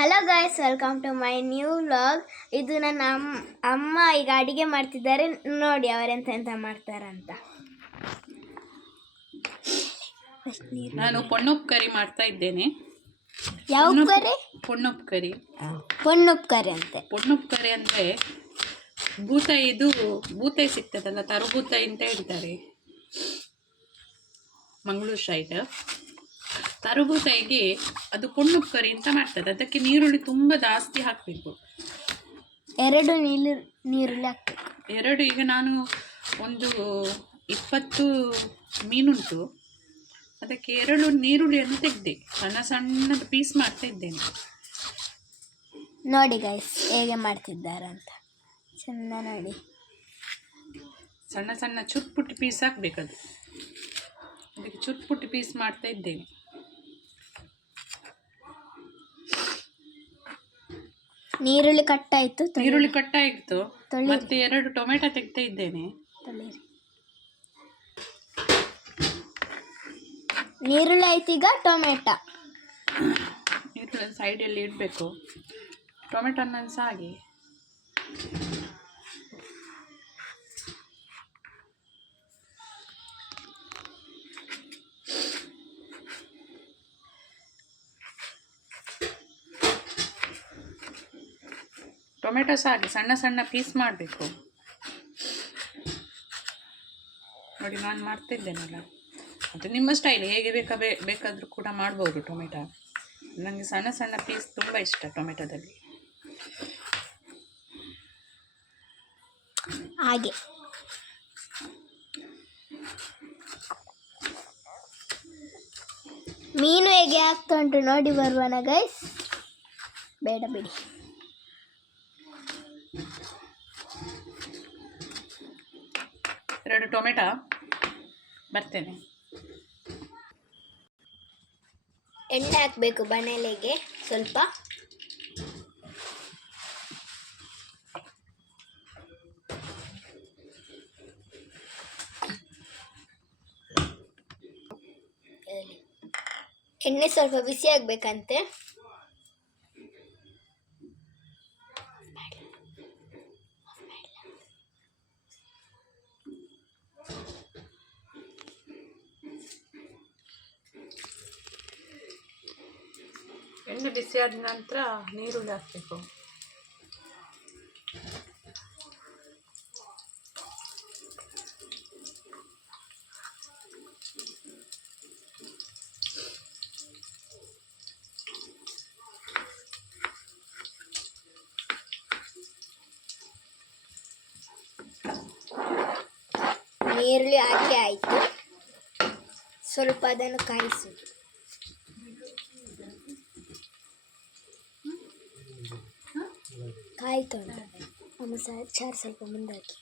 Hello guys, welcome to my new vlog. ಇದು ನನ್ನ ಅಮ್ಮ ಈಗ ಅಡಿಗೆ ಮಾಡ್ತಿದ್ದಾರೆ. ನೋಡಿ ಅವರೆಂತ ಮಾಡ್ತಾರಂತ. ನಾನು ಪೊಣ್ಣುಪ್ಪು ಕರಿ ಮಾಡ್ತಾ ಇದ್ದೇನೆ. ಯಾವ ಕರಿ? ಪೊಣ್ಣುಪ್ಪು ಕರಿ. ಪೊಣ್ಣುಪ್ಪು ಕರಿ ಅಂತೆ. ಪೊಣ್ಣುಪ್ಪು ಕರಿ ಅಂದರೆ ಬೂತಾಯಿ ಸಿಗ್ತದಲ್ಲ, ತರಬೂತಾಯಿ ಅಂತ ಹೇಳ್ತಾರೆ ಮಂಗಳೂರು ಸೈಡ್. ತರಬೂತಾಯಿಗೆ ಅದು ಪೊಣ್ಣುಪ್ಪು ಕರಿ ಅಂತ ಮಾಡ್ತದೆ. ಅದಕ್ಕೆ ನೀರುಳ್ಳಿ ತುಂಬ ಜಾಸ್ತಿ ಹಾಕಬೇಕು. ಎರಡು ನೀರುಳ್ಳಿ ಹಾಕಬೇಕು. ಎರಡು, ಈಗ ನಾನು ಒಂದು 20 ಮೀನುಂಟು, ಅದಕ್ಕೆ 2 ನೀರುಳ್ಳಿಯನ್ನು ತೆಗೆದೆ ಸಣ್ಣ ಸಣ್ಣದು ಪೀಸ್ ಮಾಡ್ತಾ ಇದ್ದೇನೆ. ನೋಡಿ ಗೈಸ್ ಹೇಗೆ ಮಾಡ್ತಿದ್ದಾರಂತ, ಚೆಂದ ನೋಡಿ. ಸಣ್ಣ ಸಣ್ಣ ಚುಟ್ಪುಟ್ಟಿ ಪೀಸ್ ಹಾಕಬೇಕದು. ಅದಕ್ಕೆ ಚುಟ್ಪುಟ್ಟಿ ಪೀಸ್ ಮಾಡ್ತಾ ಇದ್ದೇನೆ. ನೀರುಳ್ಳಿ ಕಟ್ಟಾಯಿತು. ಮತ್ತೆ 2 ಟೊಮೆಟೊ ತೆಗ್ತಾ ಇದ್ದೇನೆ. ನೀರುಳ್ಳಿ ಆಯ್ತು, ಈಗ ಟೊಮೆಟೊ. ನೀರುಳ್ಳಿ ಸೈಡಲ್ಲಿ ಇಡಬೇಕು. ಟೊಮೆಟೊನ ಸಹ ಹಾಗೆ. ಟೊಮೆಟೊ ಸಹ ಹಾಗೆ ಸಣ್ಣ ಸಣ್ಣ ಪೀಸ್ ಮಾಡಬೇಕು. ನೋಡಿ ನಾನು ಮಾಡ್ತಿದ್ದೇನಲ್ಲ, ಅದು ನಿಮ್ಮ ಸ್ಟೈಲ್, ಹೇಗೆ ಬೇಕಾದರೂ ಕೂಡ ಮಾಡ್ಬೋದು. ಟೊಮೆಟೊ ನನಗೆ ಸಣ್ಣ ಸಣ್ಣ ಪೀಸ್ ತುಂಬ ಇಷ್ಟ ಟೊಮೆಟೊದಲ್ಲಿ. ಹಾಗೆ ಮೀನು ಹೇಗೆ ಆಗ್ತಾ ಉಂಟು ನೋಡಿ ಬರುವನ ಗೈಸ್. ಬೇಡ ಬಿಡಿ. ಎರಡು ಟೊಮೆಟೊ ಬರ್ತೇನೆ. ಎಣ್ಣೆ ಹಾಕಬೇಕು ಬಣಲೆಗೆ ಸ್ವಲ್ಪ. ಎಣ್ಣೆ ಸ್ವಲ್ಪ ಬಿಸಿ ಆಗ್ಬೇಕಂತೆ. ಎಣ್ಣೆ ಬಿಸಿ ಆದ ನಂತರ ನೀರುಳ್ಳಿ ಹಾಕಬೇಕು. ನೀರುಳ್ಳಿ ಹಾಕಿ ಆಯಿತು, ಸ್ವಲ್ಪ ಅದನ್ನು ಕಾಯಿಸುವುದು. ಕಾಯ್ತು ನಮ್ಮ ಚಾರು ಸ್ವಲ್ಪ ಮುಂದಾಕಿ.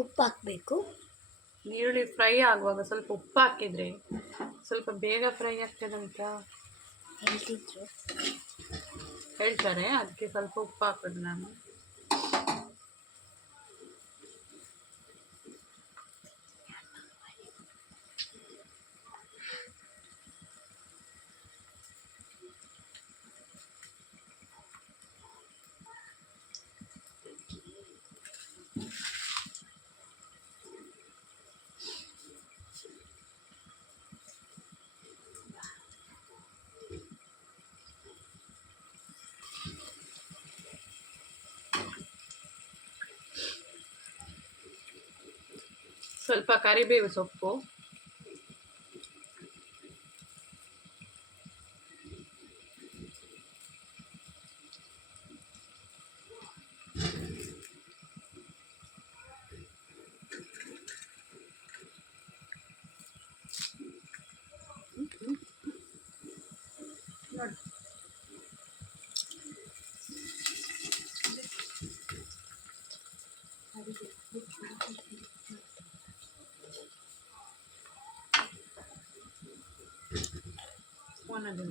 ಉಪ್ಪು ಹಾಕಬೇಕು. ಈರುಳ್ಳಿ ಫ್ರೈ ಆಗುವಾಗ ಸ್ವಲ್ಪ ಉಪ್ಪು ಹಾಕಿದರೆ ಸ್ವಲ್ಪ ಬೇಗ ಫ್ರೈ ಆಗ್ತದೆ ಅಂತ ಹೇಳ್ತಾರೆ. ಅದಕ್ಕೆ ಸ್ವಲ್ಪ ಉಪ್ಪು ಹಾಕೋದು ನಾನು. ಸ್ವಲ್ಪ ಕರಿಬೇವು ಸೊಪ್ಪು, ಒಂದೊಂದು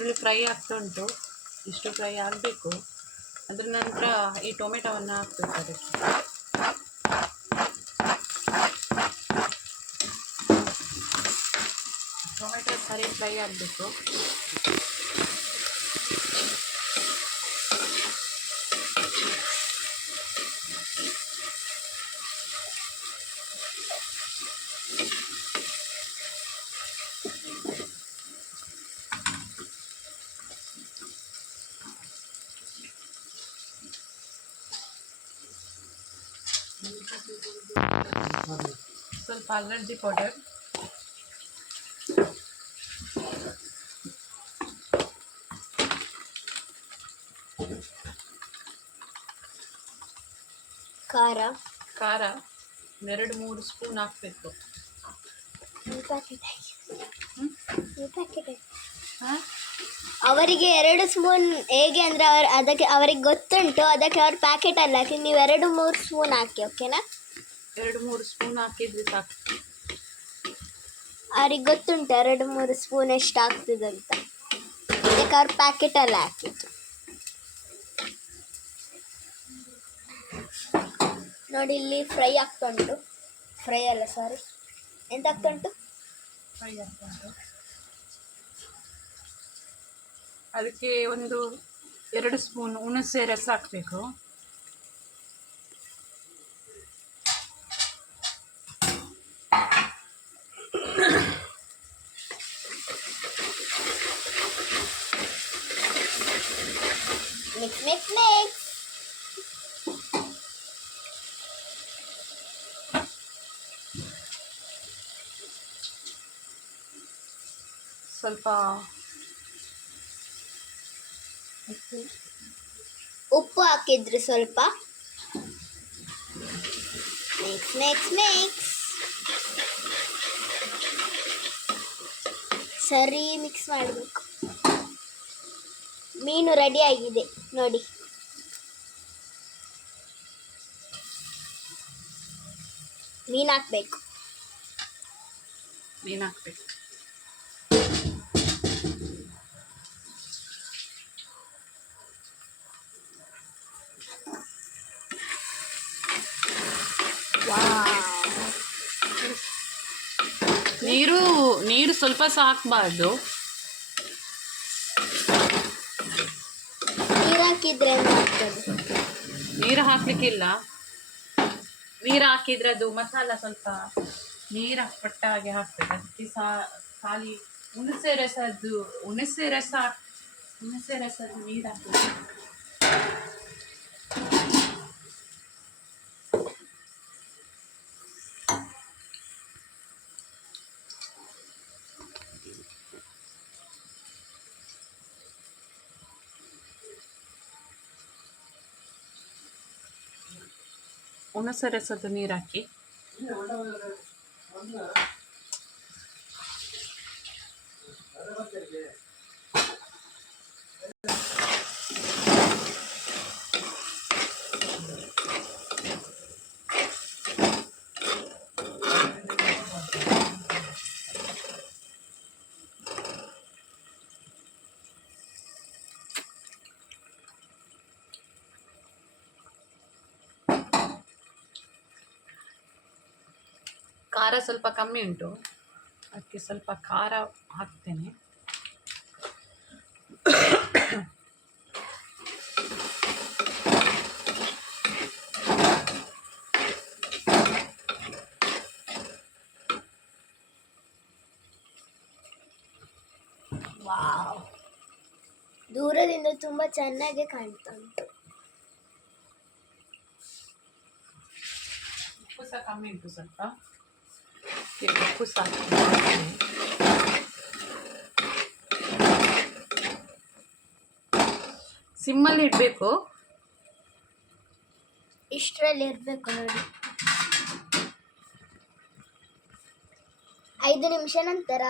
ಇಲ್ಲಿ ಫ್ರೈ ಆಗ್ತಾ ಉಂಟು. ಇಷ್ಟು ಫ್ರೈ ಆಗಬೇಕು. ಅದರ ನಂತರ ಈ ಟೊಮೆಟೊವನ್ನು ಹಾಕಬೇಕು ಅದಕ್ಕೆ. ಟೊಮೆಟೊ ಸರಿ ಫ್ರೈ ಆಗಬೇಕು. ಸ್ವಲ್ಪ ಹಳದಿ ಪೌಡರ್, ಖಾರ ಖಾರ 2-3 ಸ್ಪೂನ್ ಹಾಕಬೇಕು. ಹಾಂ, ಅವರಿಗೆ 2 ಸ್ಪೂನ್ ಹೇಗೆ ಅಂದರೆ ಅವರಿಗೆ ಗೊತ್ತುಂಟು, ಅದಕ್ಕೆ ಅವ್ರು ಪ್ಯಾಕೆಟಲ್ಲಿ ಹಾಕಿ ನೀವು 2-3 ಸ್ಪೂನ್ ಹಾಕಿ, ಓಕೆನಾ? 2-3 ಸ್ಪೂನ್ ಹಾಕಿದ್ರೆ ಸಾಕು. ಅವ್ರಿಗೆ ಗೊತ್ತುಂಟು 2-3 ಸ್ಪೂನ್ ಎಷ್ಟು ಆಗ್ತದೆ ಅಂತ, ಅದಕ್ಕೆ ಅವ್ರು ಪ್ಯಾಕೆಟಲ್ಲಿ ಹಾಕಿದ್ದು. ನೋಡಿ ಇಲ್ಲಿ ಫ್ರೈ ಆಗ್ತಾ ಉಂಟು. ಫ್ರೈ ಅಲ್ಲ, ಸಾರಿ, ಎಂತ ಆಗ್ತಾ ಉಂಟು? ಫ್ರೈ ಆಗ್ತಾ ಉಂಟು. ಅದಕ್ಕೆ 1-2 ಸ್ಪೂನ್ ಹುಣಸೆ ರಸ ಹಾಕಬೇಕು. Mix mix mix. ಸ್ವಲ್ಪ ಉಪ್ಪು ಹಾಕಿದ್ರು ಸ್ವಲ್ಪ. Mix mix mix. ಸರಿ ಮಿಕ್ಸ್ ಮಾಡಬೇಕು. ಮೀನು ರೆಡಿ ಆಗಿದೆ ನೋಡಿ. ಮೀನು ಹಾಕ್ಬೇಕು. ನೀರು ಸ್ವಲ್ಪ ಸಹ ಹಾಕಬಾರ್ದು. ನೀರು ಹಾಕಿದ್ರೆ ನೀರು ಹಾಕ್ಲಿಕ್ಕಿಲ್ಲ. ನೀರು ಹಾಕಿದ್ರೆ ಅದು ಮಸಾಲ ಸ್ವಲ್ಪ ನೀರು ಪಟ್ಟ ಹಾಗೆ ಹಾಕ್ಬೇಕು. ಅದಕ್ಕೆ ಖಾಲಿ ಹುಣಸೆ ರಸದ್ದು ನೀರು ಹಾಕಬೇಕು. ಹುಣಸೆ ರಸದ ನೀರು ಹಾಕಿ ಖಾರ ಸ್ವಲ್ಪ ಕಮ್ಮಿ ಉಂಟು, ಅದಕ್ಕೆ ಸ್ವಲ್ಪ ಖಾರ ಹಾಕ್ತೇನೆ. ವಾವ್, ದೂರದಿಂದ ತುಂಬ ಚೆನ್ನಾಗಿ ಕಾಣ್ತಾ ಉಂಟು. ಉಪ್ಪು ಸಹ ಕಮ್ಮಿ ಉಂಟು ಸ್ವಲ್ಪ, ಉಪ್ಪು ಸಹ ಹಾಕ್ತೇನೆ. ಸಿಮ್ಮಲ್ಲಿ ಇಡಬೇಕು. ಇಷ್ಟರಲ್ಲಿ ಇರಬೇಕು ನೋಡಿ. 5 ನಿಮಿಷ ನಂತರ